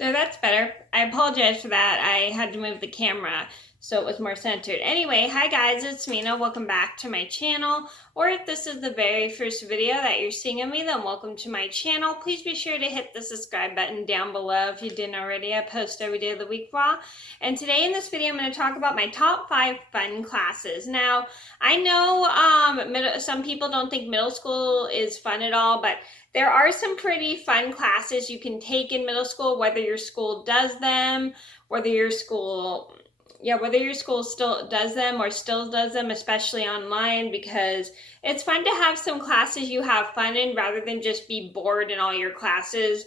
So that's better. I apologize for that. I had to move the camera so it was more centered. Anyway, hi guys, it's Mena. Welcome back to my channel. Or if this is the very first video that you're seeing of me, then welcome to my channel. Please be sure to hit the subscribe button down below if you didn't already. I post every day of the week raw. And today in this video, I'm going to talk about my top 5 fun classes. Now, I know some people don't think middle school is fun at all, but there are some pretty fun classes you can take in middle school, whether your school does them, whether your school still does them or still does them, especially online, because it's fun to have some classes you have fun in rather than just be bored in all your classes.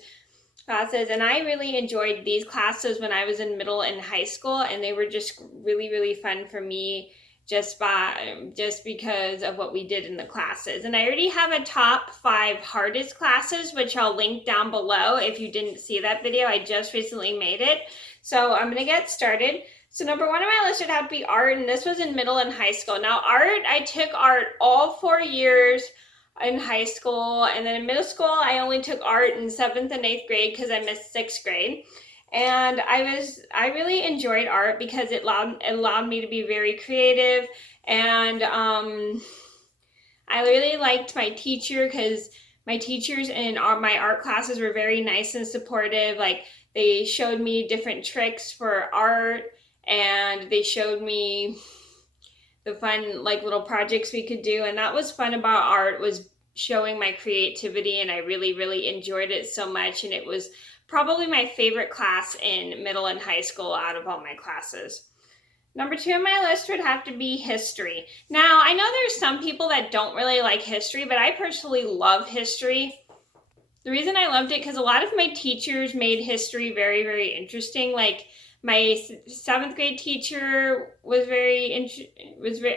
And I really enjoyed these classes when I was in middle and high school, and they were just really fun for me just because of what we did in the classes. And I already have a top 5 hardest classes, which I'll link down below if you didn't see that video. I just recently made it. So I'm gonna get started. So number 1 on my list would have to be art, and this was in middle and high school. Now I took art all 4 years in high school, and then in middle school I only took art in 7th and 8th grade because I missed 6th grade. And I really enjoyed art because it allowed me to be very creative, and I really liked my teacher because my teachers in my art classes were very nice and supportive. Like, they showed me different tricks for art, and they showed me the fun little projects we could do. And that was fun about art, was showing my creativity, and I really enjoyed it so much. And it was probably my favorite class in middle and high school out of all my classes. Number 2 on my list would have to be history. Now, I know there's some people that don't really like history, but I personally love history. The reason I loved it because a lot of my teachers made history very interesting. Like, my 7th grade teacher was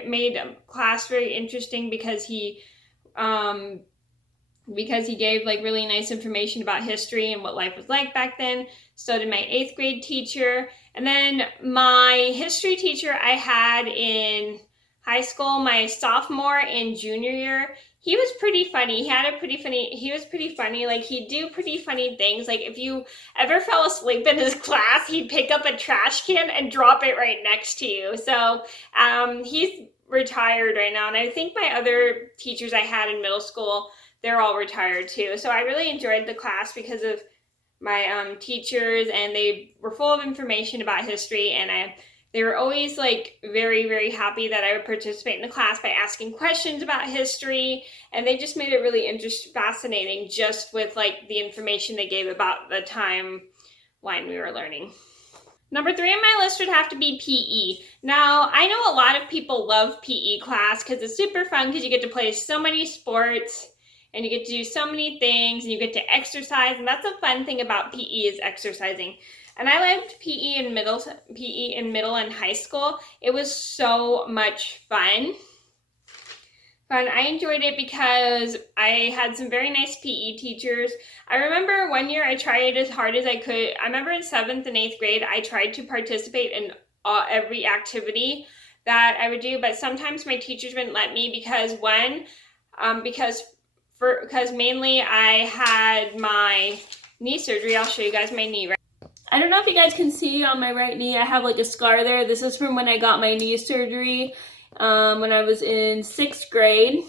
made class very interesting because he gave really nice information about history and what life was like back then. So did my 8th grade teacher. And then my history teacher I had in high school, my sophomore and junior year, he was pretty funny. He was pretty funny. Like, he'd do pretty funny things. Like, if you ever fell asleep in his class, he'd pick up a trash can and drop it right next to you. So he's retired right now. And I think my other teachers I had in middle school, they're all retired too. So I really enjoyed the class because of my teachers, and they were full of information about history, and they were always very happy that I would participate in the class by asking questions about history, and they just made it really fascinating just with the information they gave about the timeline we were learning. Number 3 on my list would have to be PE. Now, I know a lot of people love PE class because it's super fun because you get to play so many sports, and you get to do so many things, and you get to exercise, and that's a fun thing about PE, is exercising. And I loved PE in middle and high school. It was so much fun. I enjoyed it because I had some very nice PE teachers. I remember one year I tried as hard as I could. I remember in 7th and 8th grade, I tried to participate in every activity that I would do, but sometimes my teachers wouldn't let me because mainly I had my knee surgery. I'll show you guys my knee. I don't know if you guys can see on my right knee, I have a scar there. This is from when I got my knee surgery when I was in 6th grade.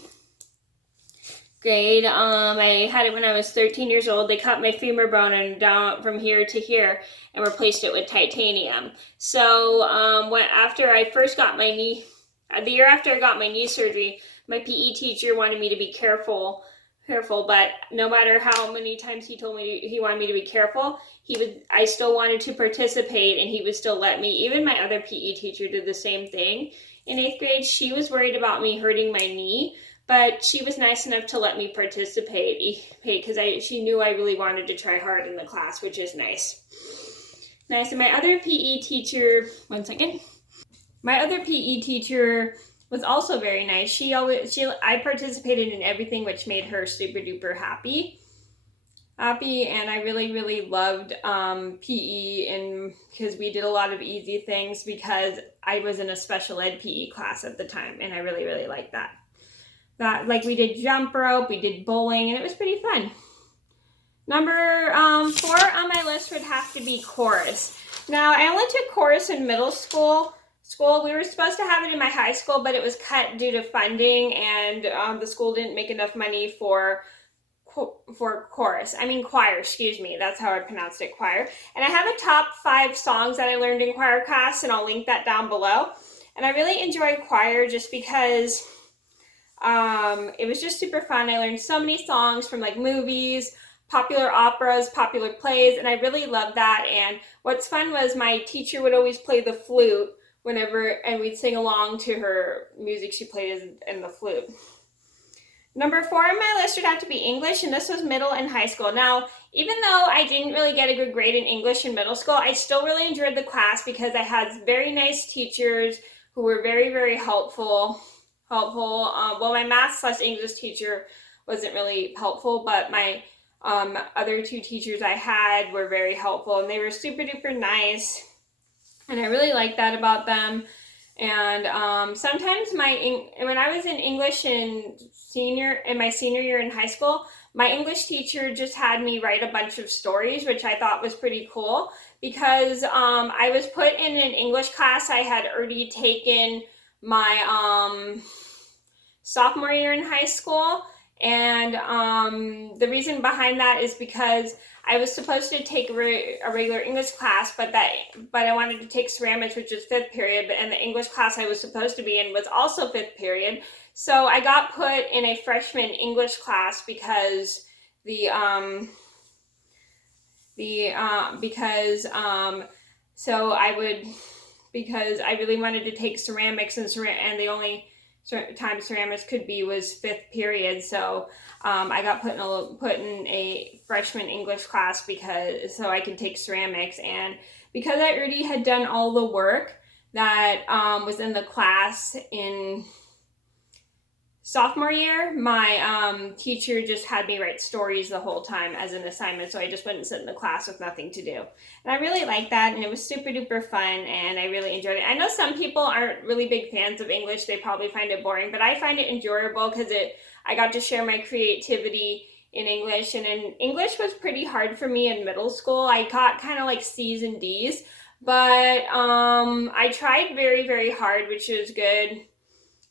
I had it when I was 13 years old. They cut my femur bone and down from here to here and replaced it with titanium. So after I first got my knee, the year after I got my knee surgery, my PE teacher wanted me to be careful, but no matter how many times he told me he wanted me to be careful, I still wanted to participate, and he would still let me. Even my other PE teacher did the same thing. In 8th grade, she was worried about me hurting my knee, but she was nice enough to let me participate because she knew I really wanted to try hard in the class, which is nice. And my other PE teacher, my other PE teacher was also very nice. I participated in everything, which made her super duper happy, and I really loved PE, and because we did a lot of easy things because I was in a special ed PE class at the time, and I really liked that. We did jump rope, we did bowling, and it was pretty fun. Number 4 on my list would have to be chorus. Now, I only took chorus in middle school. We were supposed to have it in my high school, but it was cut due to funding, and the school didn't make enough money for chorus. I mean choir, excuse me. That's how I pronounced it, choir. And I have a top 5 songs that I learned in choir class, and I'll link that down below. And I really enjoy choir just because it was just super fun. I learned so many songs from like movies, popular operas, popular plays, and I really loved that. And what's fun was my teacher would always play the flute whenever, and we'd sing along to her music she played in the flute. Number 4 on my list would have to be English, and this was middle and high school. Now, even though I didn't really get a good grade in English in middle school, I still really enjoyed the class because I had very nice teachers who were very, very helpful. Well, my math/English teacher wasn't really helpful, but my other 2 teachers I had were very helpful, and they were super duper nice, and I really liked that about them. And sometimes when I was in English in my senior year in high school, my English teacher just had me write a bunch of stories, which I thought was pretty cool because I was put in an English class. I had already taken my sophomore year in high school, and the reason behind that is because I was supposed to take a regular English class, but I wanted to take ceramics, which is 5th period, and the English class I was supposed to be in was also 5th period. So I got put in a freshman English class because because I really wanted to take ceramics, and the only time ceramics could be was 5th period. So I got put in a freshman English class so I can take ceramics, and because I already had done all the work that was in the class in sophomore year, my teacher just had me write stories the whole time as an assignment, so I just wouldn't sit in the class with nothing to do. And I really liked that, and it was super duper fun, and I really enjoyed it. I know some people aren't really big fans of English. They probably find it boring, but I find it enjoyable because I got to share my creativity in English, and English was pretty hard for me in middle school. I got kind of like C's and D's, but I tried very, very hard, which is good,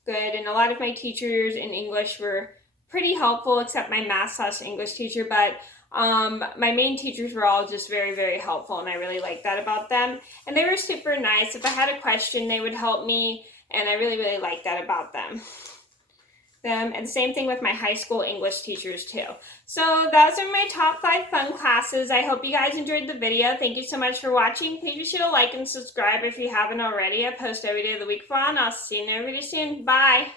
and a lot of my teachers in English were pretty helpful, except my math/English teacher, but my main teachers were all just very, very helpful, and I really liked that about them. And they were super nice. If I had a question, they would help me, and I really, really liked that about them. And same thing with my high school English teachers too. So those are my top 5 fun classes. I hope you guys enjoyed the video. Thank you so much for watching. Please be sure to like and subscribe if you haven't already. I post every day of the week for fun. I'll see you in a video soon. Bye.